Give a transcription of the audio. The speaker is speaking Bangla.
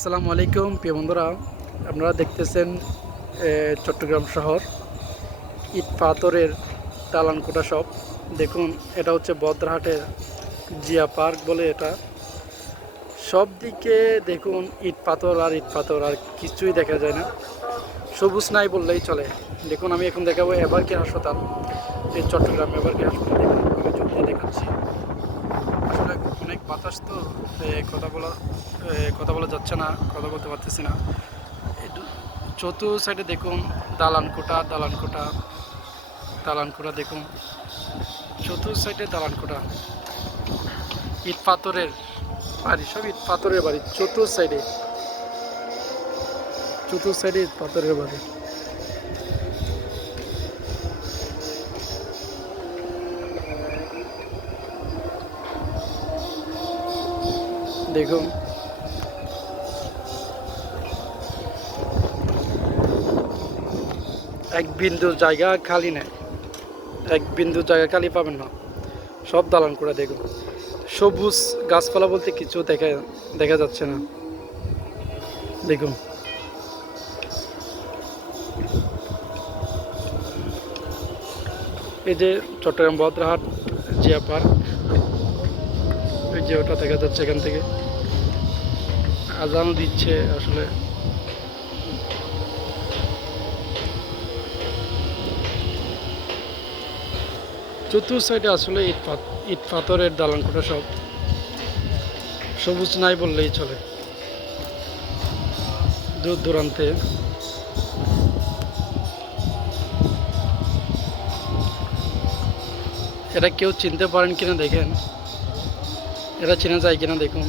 আসসালামু আলাইকুম প্রিয় বন্ধুরা, আপনারা দেখতেছেন চট্টগ্রাম শহর ইট পাথরের দালানকোঠা সব। দেখুন, এটা হচ্ছে বদ্রাহাটের জিয়া পার্ক বলে এটা। সব দিকে দেখুন ইট পাথর আর ইট পাথর, আর কিছুই দেখা যায় না, সবুজ নাই বললেই চলে। দেখুন, আমি এখন দেখাবো এবারকে হাসপাতাল, এই চট্টগ্রাম এবারকে হাসপাতাল। দেখুন, আমি জুম দিয়ে দেখাচ্ছি। আসলে অনেক বাতাস তো, কথা বলা যাচ্ছে না, কথা বলতে পারতেছি না। চতুর্থ সাইডে দেখুন দালানকোঠা দালানকোঠা দালানকোঠা, দেখুন চতুর্থ সাইডে দালানকোঠা, ইট পাথরের বাড়ি, সব ইট পাথরের বাড়ি। চতুর্থ সাইডে ইট পাথরের বাড়ি। দেখুন, এক বিন্দু জায়গা খালি নেই, এক বিন্দু জায়গা খালি পাবেন না, সব দালানকোঠা। দেখুন, সবুজ গাছপালা বলতে কিছু দেখা যাচ্ছে না। দেখুন, এই যে চট্টগ্রাম বদ্রাহাট জিয়া পার্ক, ওই যে ওটা দেখা যাচ্ছে এখান থেকে। আজানও দিচ্ছে আসলে। চতুর্থ সাইডে আসলে ইট পাথরের দালানকোঠা সব, সবুজ নাই বললেই চলে। দূর দূরান্তে এটা কেউ চিনতে পারেন কিনা দেখেন, এটা চেনা যায় কিনা দেখুন।